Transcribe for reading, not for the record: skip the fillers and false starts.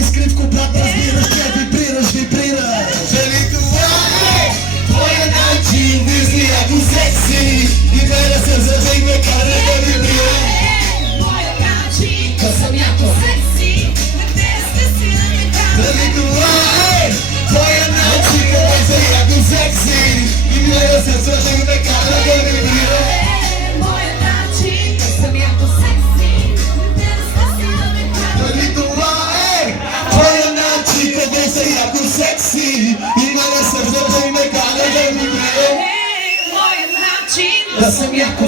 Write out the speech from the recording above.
и скривко, брат, разбираш, че вибрираш. Дали това е твоя начин, вижди ако секси и мене се задигне, кара да вибрира. Моя начин, да съм яко секси. Дали това е твоя начин, вижди ако секси и мене се задигне, кара да вибрира. Моя начин, да съм яко секси. Дали това е твоя начин, къде са яко секси и мене се задигне, кара да вибрира. Моя начин, Да съм яко